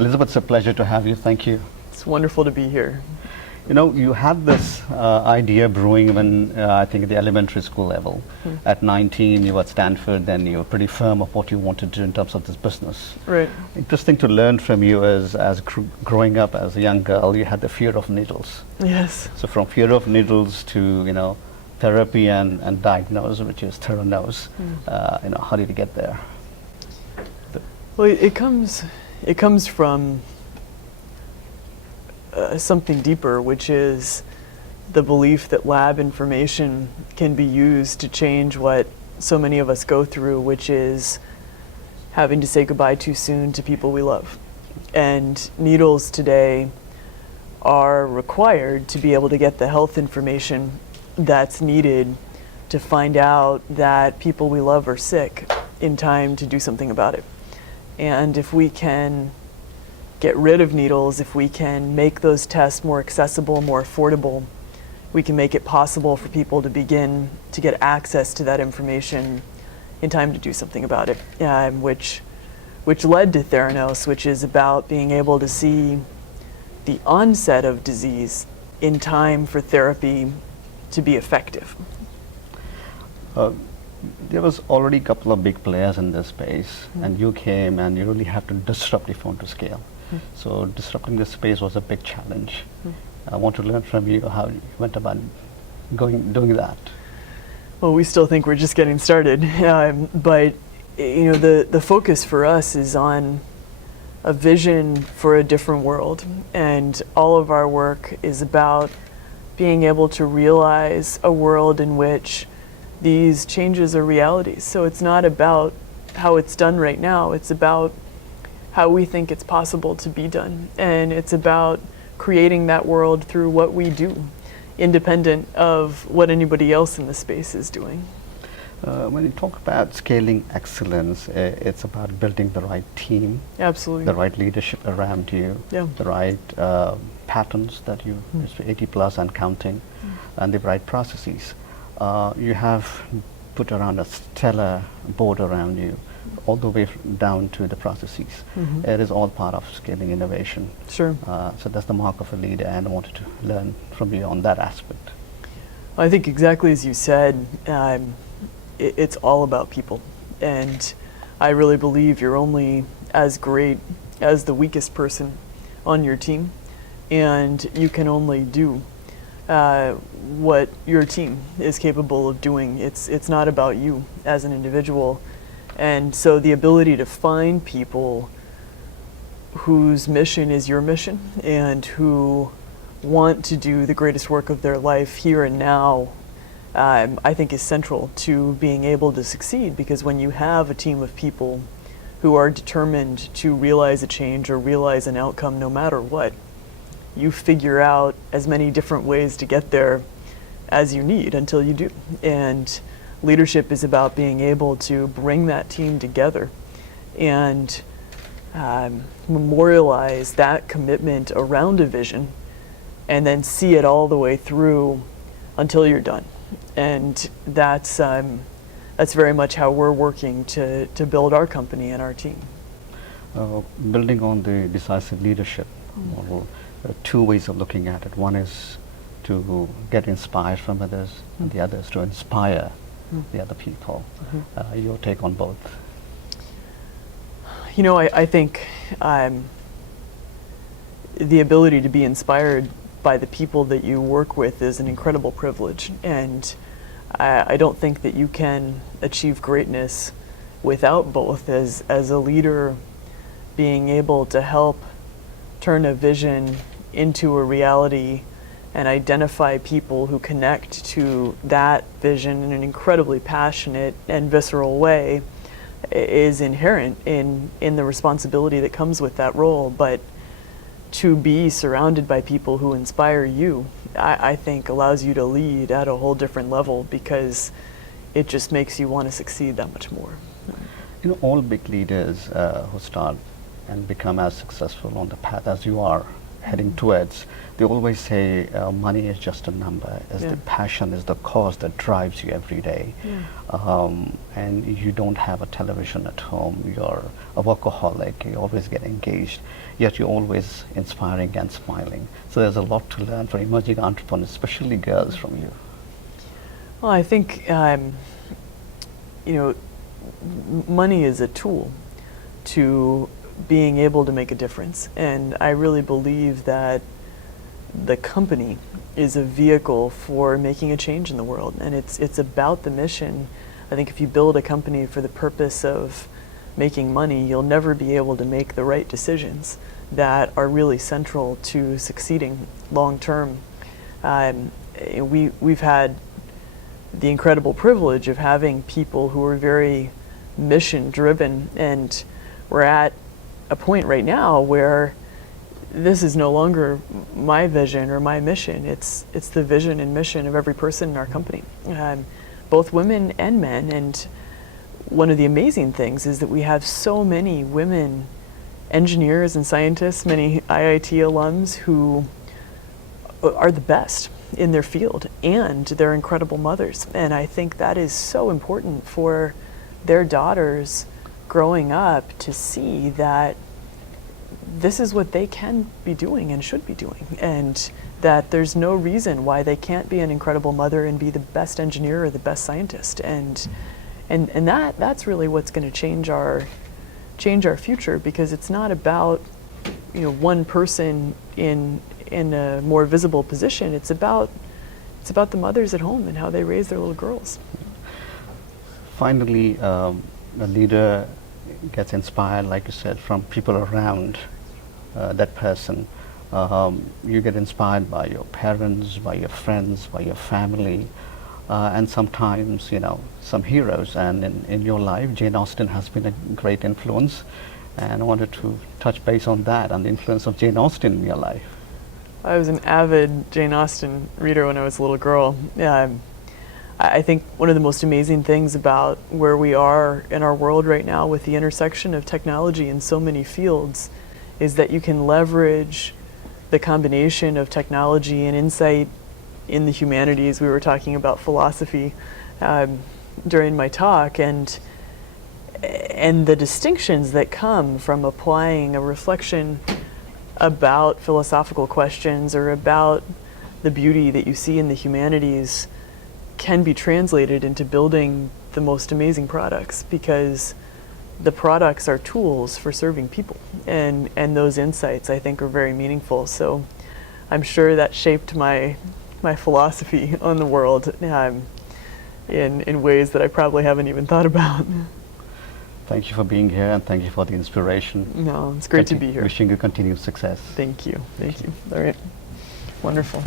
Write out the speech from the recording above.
Elizabeth, it's a pleasure to have you. Thank you. It's wonderful to be here. You know, you had this idea brewing when I think at the elementary school level. At 19, you were at Stanford, then you were pretty firm of what you wanted to do in terms of this business. Right. Interesting to learn from you as growing up as a young girl, you had the fear of needles. Yes. So from fear of needles to, therapy and diagnose, which is Theranos, how did you get there? Well, it comes from something deeper, which is the belief that lab information can be used to change what so many of us go through, which is having to say goodbye too soon to people we love. And needles today are required to be able to get the health information that's needed to find out that people we love are sick in time to do something about it. And if we can get rid of needles, if we can make those tests more accessible, more affordable, we can make it possible for people to begin to get access to that information in time to do something about it, which led to Theranos, which is about being able to see the onset of disease in time for therapy to be effective. There was already a couple of big players in this space, and you came and you really have to disrupt if you want to scale. So disrupting this space was a big challenge. I want to learn from you how you went about doing that. Well, we still think we're just getting started, but the focus for us is on a vision for a different world, and all of our work is about being able to realize a world in which these changes are realities. So it's not about how it's done right now, it's about how we think it's possible to be done. And it's about creating that world through what we do, independent of what anybody else in the space is doing. When you talk about scaling excellence, it's about building the right team, Absolutely. the right leadership around you, the right patterns that you, 80 plus and counting, and the right processes. You have put around a stellar board around you, all the way down to the processes. It is all part of scaling innovation. Sure. So that's the mark of a leader, and I wanted to learn from you on that aspect. I think exactly as you said, it's all about people. And I really believe you're only as great as the weakest person on your team, and you can only do what your team is capable of doing. It's not about you as an individual. And so the ability to find people whose mission is your mission and who want to do the greatest work of their life here and now, I think is central to being able to succeed, because when you have a team of people who are determined to realize a change or realize an outcome no matter what, you figure out as many different ways to get there as you need until you do. And leadership is about being able to bring that team together and memorialize that commitment around a vision, and then see it all the way through until you're done. And that's very much how we're working to build our company and our team. Building on the decisive leadership model, there are two ways of looking at it. One is to get inspired from others, and the other is to inspire the other people. Your take on both? I think the ability to be inspired by the people that you work with is an incredible privilege, and I don't think that you can achieve greatness without both. As a leader, being able to help turn a vision into a reality and identify people who connect to that vision in an incredibly passionate and visceral way is inherent in the responsibility that comes with that role. But to be surrounded by people who inspire you, I think allows you to lead at a whole different level, because it just makes you want to succeed that much more. All big leaders who start and become as successful on the path as you are heading towards, they always say money is just a number, as the passion is the cause that drives you every day. And you don't have a television at home, you're a workaholic, you always get engaged, yet you're always inspiring and smiling. So there's a lot to learn for emerging entrepreneurs, especially girls, from you. Well, I think, money is a tool to being able to make a difference. And I really believe that the company is a vehicle for making a change in the world. And it's about the mission. I think if you build a company for the purpose of making money, you'll never be able to make the right decisions that are really central to succeeding long term. We've had the incredible privilege of having people who are very mission driven, and we're at a point right now where this is no longer my vision or my mission. It's the vision and mission of every person in our company, both women and men. And one of the amazing things is that we have so many women engineers and scientists, many IIT alums who are the best in their field, and they're incredible mothers. And I think that is so important for their daughters growing up to see that this is what they can be doing and should be doing, and that there's no reason why they can't be an incredible mother and be the best engineer or the best scientist. And that's really what's going to change our future, because it's not about one person in a more visible position. It's about the mothers at home and how they raise their little girls. Finally, a leader gets inspired, like you said, from people around that person. You get inspired by your parents, by your friends, by your family, and sometimes, some heroes. And in your life, Jane Austen has been a great influence. And I wanted to touch base on that, on the influence of Jane Austen in your life. I was an avid Jane Austen reader when I was a little girl. I think one of the most amazing things about where we are in our world right now with the intersection of technology in so many fields is that you can leverage the combination of technology and insight in the humanities. We were talking about philosophy during my talk, and the distinctions that come from applying a reflection about philosophical questions or about the beauty that you see in the humanities can be translated into building the most amazing products, because the products are tools for serving people, and those insights I think are very meaningful. So I'm sure that shaped my philosophy on the world in ways that I probably haven't even thought about. Thank you for being here, and thank you for the inspiration. No, it's great to be here. Wishing you continued success. Thank you. Thank you. All right. Wonderful.